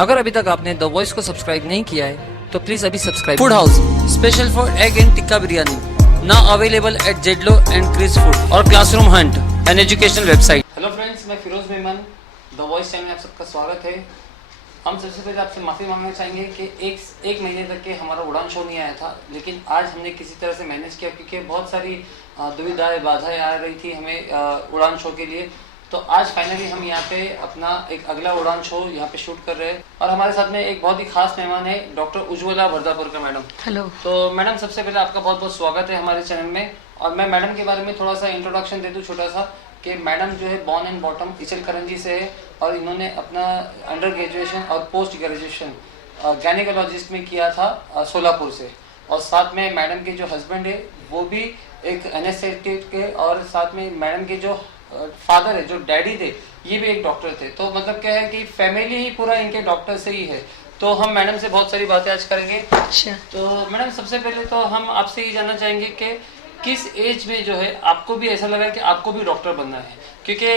अगर अभी तक आपने द वॉइस को सब्सक्राइब नहीं किया है तो प्लीज अभी subscribe. Food house special for egg and tikka biryani now available at Zedlo and Chris food और classroom hunt an educational website. Hello friends, मैं Firoz Memon, the voice channel में आप सबका स्वागत है। हम सबसे पहले आपसे माफ़ी मांगना चाहेंगे कि एक महीने तक के हमारा उड़ान शो नहीं आया था, लेकिन आज हमने किसी तरह से मैनेज किया क्योंकि बहुत सारी दुविधाएं बाधाएं आ रही थी हमें उड़ान शो के लिए। तो आज फाइनली हम यहाँ पे अपना एक अगला उड़ान शो यहाँ पे शूट कर रहे हैं और हमारे साथ में एक बहुत ही खास मेहमान है डॉक्टर उज्ज्वला भरदापुरकर मैडम। हेलो। तो मैडम, सबसे पहले आपका बहुत बहुत स्वागत है हमारे चैनल में। और मैं मैडम के बारे में थोड़ा सा इंट्रोडक्शन दे दूँ छोटा सा, कि मैडम जो है बॉर्न एंड बॉटम इचलकरंजी से है और इन्होंने अपना अंडर ग्रेजुएशन और पोस्ट ग्रेजुएशन गायनेकोलॉजिस्ट में किया था सोलापुर से। और साथ में मैडम के जो हस्बैंड है वो भी एक एनेस्थेटिक के, और साथ में मैडम के जो फादर है, जो डैडी थे, ये भी एक डॉक्टर थे। तो मतलब क्या है कि फैमिली ही पूरा इनके डॉक्टर से ही है। तो हम मैडम से बहुत सारी बातें आज करेंगे। अच्छा। तो मैडम, सबसे पहले तो हम आपसे ये जानना चाहेंगे कि किस एज में जो है आपको भी ऐसा लगा कि आपको भी डॉक्टर बनना है? क्योंकि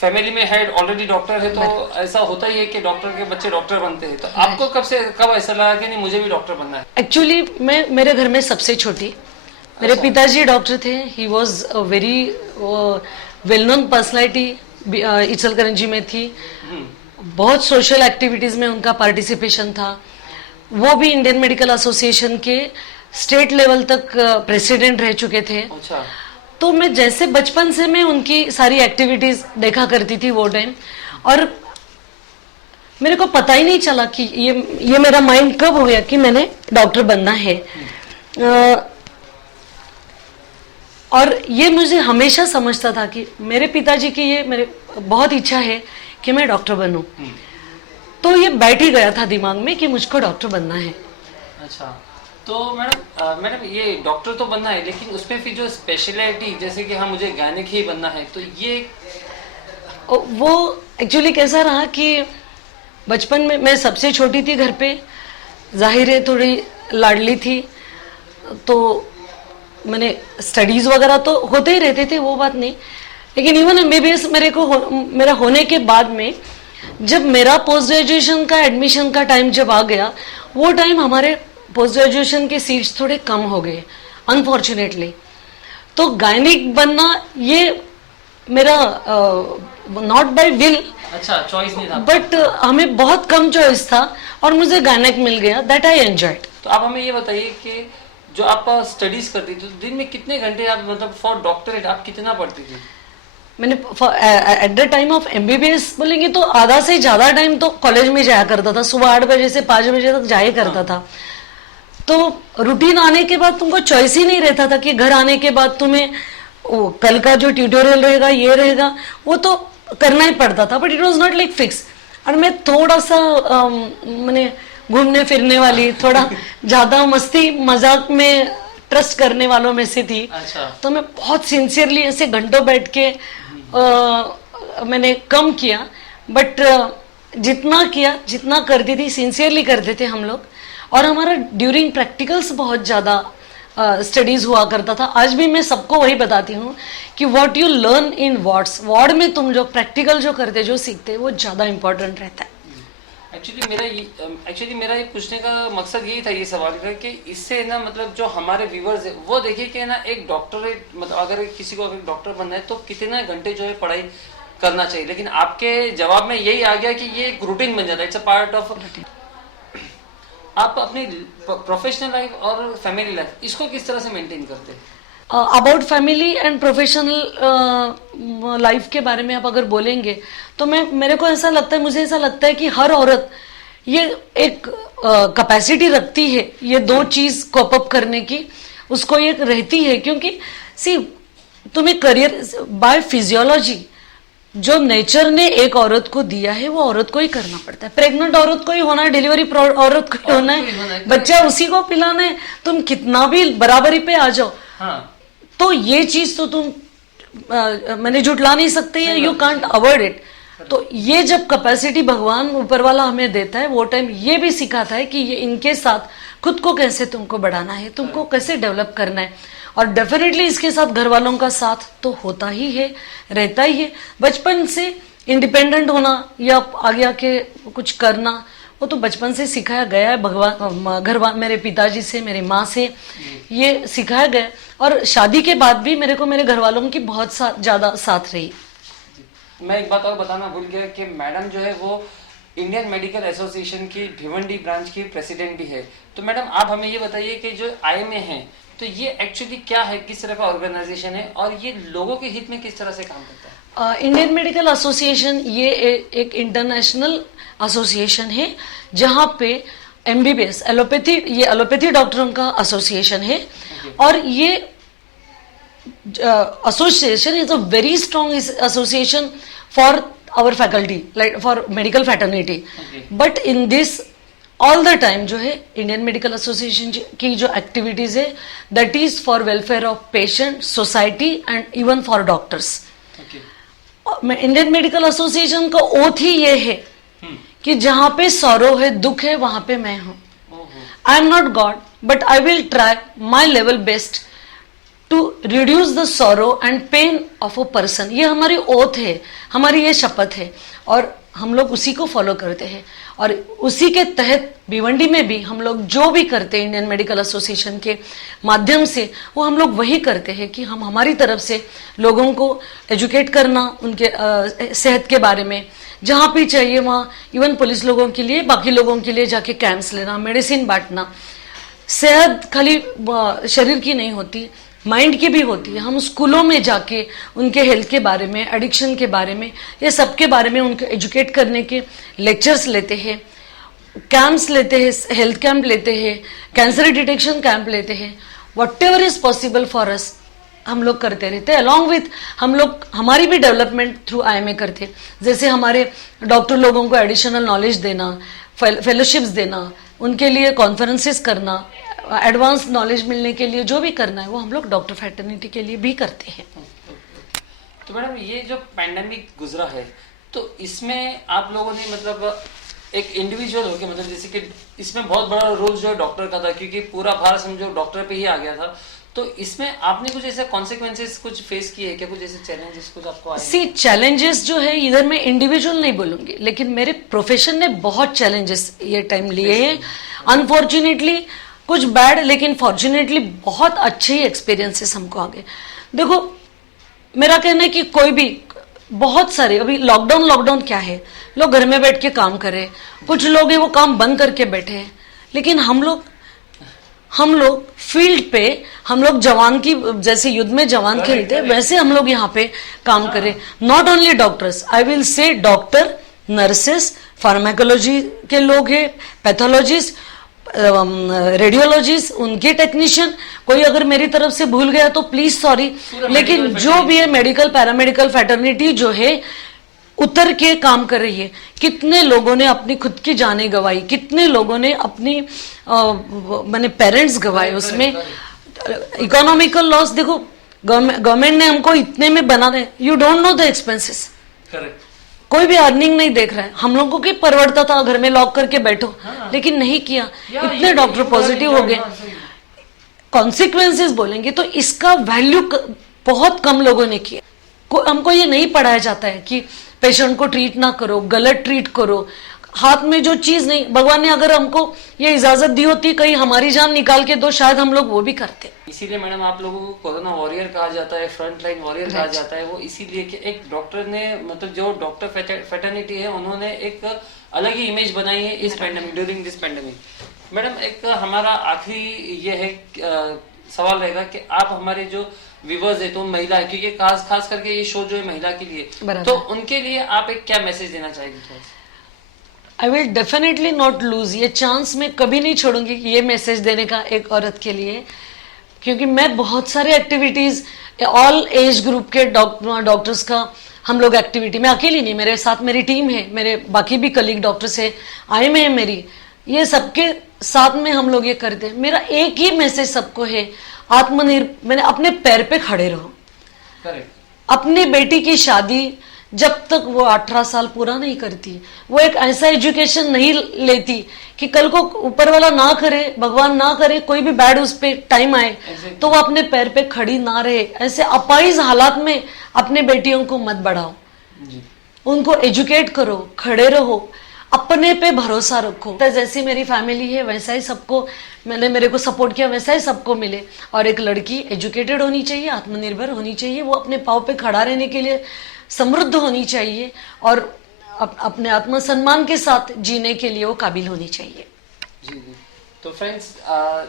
फैमिली में हेड ऑलरेडी डॉक्टर है तो ऐसा होता ही है कि डॉक्टर के बच्चे डॉक्टर बनते हैं। तो आपको कब ऐसा लगा कि नहीं, मुझे भी डॉक्टर बनना है? एक्चुअली मैं मेरे घर में सबसे छोटी, मेरे पिताजी डॉक्टर थे। He was a very well known personality, Ichalkaranji में थी। बहुत सोशल एक्टिविटीज में उनका पार्टिसिपेशन था। वो भी इंडियन मेडिकल एसोसिएशन के स्टेट लेवल तक प्रेसिडेंट रह चुके थे। अच्छा। तो मैं जैसे बचपन से मैं उनकी सारी एक्टिविटीज देखा करती थी वो टाइम, और मेरे को पता ही नहीं चला कि ये मेरा माइंड कब हो गया कि मैंने डॉक्टर बनना है। और ये मुझे हमेशा समझता था कि मेरे पिताजी की ये मेरे बहुत इच्छा है कि मैं डॉक्टर बनूं। तो ये बैठ ही गया था दिमाग में कि मुझको डॉक्टर बनना है। अच्छा। तो मैडम ये डॉक्टर तो बनना है, लेकिन उसमें फिर जो स्पेशलिटी, जैसे कि हाँ मुझे गायनिक ही बनना है, तो ये वो एक्चुअली कैसा रहा कि बचपन में मैं सबसे छोटी थी घर पे, जाहिर है थोड़ी लाडली थी। तो मैंने स्टडीज वगैरह तो होते ही रहते थे, वो बात नहीं, लेकिन इवन एमबीबीएस मेरा होने के बाद में जब मेरा पोस्ट ग्रेजुएशन का एडमिशन का टाइम जब आ गया, वो टाइम हमारे पोस्ट ग्रेजुएशन के सीट्स थोड़े कम हो गए अनफॉर्चुनेटली। तो गायनिक बनना ये मेरा नॉट बाय विल, अच्छा चॉइस नहीं था, बट हमें बहुत कम चॉइस था और मुझे गायनिक मिल गया, दैट आई एंजॉयड। तो आप हमें ये बताइए कि जो आप स्टडीज करती थी तो दिन में कितने घंटे आप, मतलब फॉर डॉक्टरेट आप कितना पढ़ती थी? मैंने at the time of MBBS बोलेंगे तो आधा से ज्यादा टाइम तो कॉलेज में जाया करता था। सुबह 8 बजे से 5 बजे तक जाया करता था। तो रूटीन आने के बाद तुमको चॉइस ही नहीं रहता था कि घर आने के बाद तुम्हें कल का जो ट्यूटोरियल रहेगा ये रहेगा, वो तो करना ही पड़ता था, but it was not like fix. और मैं थोड़ा सा मैंने घूमने फिरने वाली, थोड़ा ज्यादा मस्ती मजाक में ट्रस्ट करने वालों में से थी। अच्छा। तो मैं बहुत सिंसियरली ऐसे घंटों बैठ के मैंने कम किया, बट जितना किया, जितना करती थी, सिंसियरली करते थे हम लोग। और हमारा ड्यूरिंग प्रैक्टिकल्स बहुत ज़्यादा स्टडीज हुआ करता था। आज भी मैं सबको वही बताती हूँ कि what you learn in ward में तुम जो प्रैक्टिकल जो करते, जो सीखते, वो ज़्यादा इंपॉर्टेंट रहता है। एक्चुअली मेरा ये पूछने का मकसद यही था, ये सवाल का, कि इससे ना मतलब जो हमारे व्यूवर्स है वो देखिए कि ना एक डॉक्टरेट, मतलब अगर किसी को अगर डॉक्टर बनना है तो कितने घंटे जो है पढ़ाई करना चाहिए। लेकिन आपके जवाब में यही आ गया कि ये एक रूटीन बन जाता है, इट्स अ पार्ट ऑफ। आप अपनी प्रोफेशनल लाइफ और फैमिली लाइफ, इसको किस तरह से मेंटेन करते हैं? About family and professional life के बारे में आप अगर बोलेंगे तो मेरे को ऐसा लगता है, मुझे ऐसा लगता है कि हर औरत ये एक कैपेसिटी रखती है, ये दो चीज कोप अप करने की उसको ये रहती है। क्योंकि सी तुम्हें करियर बाय फिजियोलॉजी जो नेचर ने एक औरत को दिया है वो औरत को ही करना पड़ता है। प्रेग्नेंट औरत को ही होना है, डिलीवरी औरत को ही होना है, बच्चा उसी को पिलाना है। तुम कितना भी बराबरी पे आ जाओ, हाँ। तो ये चीज तो तुम मैंने झुटला नहीं सकते, यू कांट अवॉइड इट। तो ये जब कैपेसिटी भगवान ऊपर वाला हमें देता है, वो टाइम ये भी सिखाता है कि ये इनके साथ खुद को कैसे तुमको बढ़ाना है, तुमको कैसे डेवलप करना है। और डेफिनेटली इसके साथ घर वालों का साथ तो होता ही है, रहता ही है। बचपन से इंडिपेंडेंट होना या आगे आके कुछ करना, वो तो बचपन से सिखाया गया है, भगवान घर मेरे पिताजी से, मेरी माँ से ये सिखाया गया। और शादी के बाद भी मेरे को मेरे घर वालों की बहुत ज्यादा साथ रही। मैं एक बात और बताना भूल गया कि मैडम जो है वो इंडियन मेडिकल एसोसिएशन की भिवंडी ब्रांच की प्रेसिडेंट भी है। तो मैडम आप हमें ये बताइए कि जो IMA है तो ये एक्चुअली क्या है, किस तरह का ऑर्गेनाइजेशन है और ये लोगों के हित में किस तरह से काम करता है? इंडियन मेडिकल एसोसिएशन ये एक इंटरनेशनल एसोसिएशन है जहाँ पे MBBS एलोपैथी डॉक्टरों का एसोसिएशन है। और ये association is a very strong association for our faculty, like for medical fraternity. But in this all the time जो है इंडियन मेडिकल एसोसिएशन की जो एक्टिविटीज है that is for welfare of patient, society and even for doctors. Indian medical association का oath ही ये है कि जहां पे सौरो है, दुख है, वहां पे मैं हूं। I am not god but I will try my level best to reduce the sorrow and pain of a person. ये हमारी ओथ है, हमारी ये शपथ है और हम लोग उसी को फॉलो करते हैं। और उसी के तहत भिवंडी में भी हम लोग जो भी करते हैं इंडियन मेडिकल एसोसिएशन के माध्यम से, वो हम लोग वही करते हैं कि हम हमारी तरफ से लोगों को एजुकेट करना उनके सेहत के बारे में, जहाँ भी चाहिए वहाँ, इवन पुलिस लोगों के लिए, बाकी लोगों के लिए जाके कैंप्स लेना, मेडिसिन बांटना। सेहत खाली शरीर की नहीं होती, माइंड की भी होती है। हम स्कूलों में जाके उनके हेल्थ के बारे में, एडिक्शन के बारे में, ये सब के बारे में उनको एजुकेट करने के लेक्चर्स लेते हैं, कैंप्स लेते हैं, हेल्थ कैंप लेते हैं, कैंसर डिटेक्शन कैंप लेते हैं। Whatever is possible for us हम लोग करते रहते हैं। अलॉन्ग विथ हम लोग हमारी भी डेवलपमेंट थ्रू IMA करते हैं। जैसे हमारे डॉक्टर लोगों को एडिशनल नॉलेज देना, फेलोशिप्स देना, उनके लिए कॉन्फ्रेंसेस करना, एडवांस नॉलेज मिलने के लिए जो भी करना है वो हम लोग डॉक्टर फ्रेटर्निटी के लिए भी करते हैं। तो मैडम ये जो पैंडेमिक गुजरा है तो इसमें आप लोगों ने मतलब एक इंडिविजुअल होके, मतलब जैसे कि इसमें बहुत बड़ा रोल जो है डॉक्टर का था, क्योंकि पूरा भारत समझो डॉक्टर पे ही आ गया था। तो इसमें आपने कुछ ऐसे कॉन्सिक्वेंसेस कुछ फेस किए क्या, कुछ ऐसे चैलेंजेस कुछ आपको आए? सी चैलेंजेस जो है, इधर मैं इंडिविजुअल नहीं बोलूंगी, लेकिन मेरे प्रोफेशन ने बहुत चैलेंजेस ये टाइम लिए हैं। अनफॉर्चुनेटली कुछ बैड, लेकिन फॉर्चुनेटली बहुत अच्छे ही एक्सपीरियंसेस हमको आ गए। देखो मेरा कहना है कि कोई भी, बहुत सारे अभी लॉकडाउन क्या है, लोग घर में बैठ के काम कर रहे हैं, कुछ लोग हैं वो काम बंद करके बैठे हैं, लेकिन हम लोग फील्ड पे, हम लोग जवान की जैसे युद्ध में जवान खेलते हैं वैसे हम लोग यहाँ पे काम करें। Not only doctors, I will say doctor, nurses, pharmacology के लोग हैं, पैथोलॉजिस्ट, रेडियोलॉजिस्ट, उनके टेक्नीशियन। कोई अगर मेरी तरफ से भूल गया तो प्लीज सॉरी, लेकिन जो भी है मेडिकल पैरामेडिकल फैटर्निटी जो है उतर के काम कर रही है। कितने लोगों ने अपनी खुद की जानें गंवाई, कितने लोगों ने अपनी मैंने पेरेंट्स गंवाए उसमें। इकोनॉमिकल लॉस देखो, गवर्नमेंट ने हमको इतने में बना रहे, you don't know the expenses. Correct. कोई भी अर्निंग नहीं देख रहा है। हम लोगों को पड़ता था घर में लॉक करके बैठो, लेकिन नहीं किया। इतने डॉक्टर पॉजिटिव हो गए। कॉन्सिक्वेंसेस बोलेंगे तो इसका वैल्यू बहुत कम लोगों ने किया। हमको ये नहीं पढ़ाया जाता है कि पेशेंट को ट्रीट ना करो, गलत ट्रीट करो। हाथ में जो चीज नहीं, भगवान ने अगर हमको ये इजाजत दी होती कहीं हमारी जान निकाल के दो, शायद हम लोग वो भी करते। इसीलिए मैडम आप लोगों को कोरोना वॉरियर कहा जाता है, फ्रंट लाइन वॉरियर कहा जाता है। वो इसीलिए कि एक डॉक्टर ने, मतलब जो डॉक्टर फ्रेटर्निटी है, उन्होंने एक अलग ही इमेज बनाई है इस pandemic, during this pandemic. Madam एक हमारा आखिरी ये है सवाल रहेगा कि आप हमारे जो व्यूअर्स है तो महिला है, क्योंकि खास करके ये शो जो है महिला के लिए, तो उनके लिए आप एक क्या मैसेज देना चाहेंगे? I will definitely not lose ये चांस। मैं कभी नहीं छोड़ूंगी कि ये मैसेज देने का एक औरत के लिए, क्योंकि मैं बहुत सारे एक्टिविटीज ऑल एज ग्रुप के डॉक्टर्स का हम लोग एक्टिविटी, मैं अकेली नहीं, मेरे साथ मेरी टीम है, मेरे बाकी भी कलीग डॉक्टर्स है, IMA है मेरी, ये सबके साथ में हम लोग ये करते हैं। मेरा एक ही मैसेज सबको है, मैंने अपने पैर पे खड़े रहो। अपनी बेटी की शादी जब तक वो 18 साल पूरा नहीं करती, वो एक ऐसा एजुकेशन नहीं लेती कि कल को ऊपर वाला ना करे, भगवान ना करे, कोई भी बैड उस पे टाइम आए तो वो अपने पैर पे खड़ी ना रहे। ऐसे अपाइज हालात में अपने बेटियों को मत बढ़ाओ, उनको एजुकेट करो, खड़े रहो। अपने पे भरोसा रखो। तो जैसी मेरी फैमिली है वैसा ही सबको, मैंने मेरे को सपोर्ट किया वैसा ही सबको मिले। और एक लड़की एजुकेटेड होनी चाहिए, आत्मनिर्भर होनी चाहिए, वो अपने पाँव पे खड़ा रहने के लिए समृद्ध होनी चाहिए और अपने आत्मसम्मान के साथ जीने के लिए वो काबिल होनी चाहिए। जी जी। तो फ्रेंड्स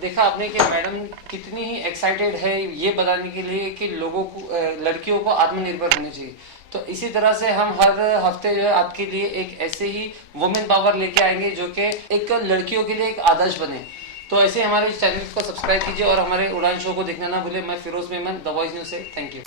देखा आपने कि मैडम कितनी ही एक्साइटेड है ये बताने के लिए कि लोगों को लड़कियों को आत्मनिर्भर होनी चाहिए। तो इसी तरह से हम हर हफ्ते जो है आपके लिए एक ऐसे ही वुमेन पावर लेके आएंगे जो कि एक लड़कियों के लिए एक आदर्श बने। तो ऐसे हमारे इस चैनल को सब्सक्राइब कीजिए और हमारे उड़ान शो को देखना ना भूले। मैं Firoz Memon, the voice news से, थैंक यू।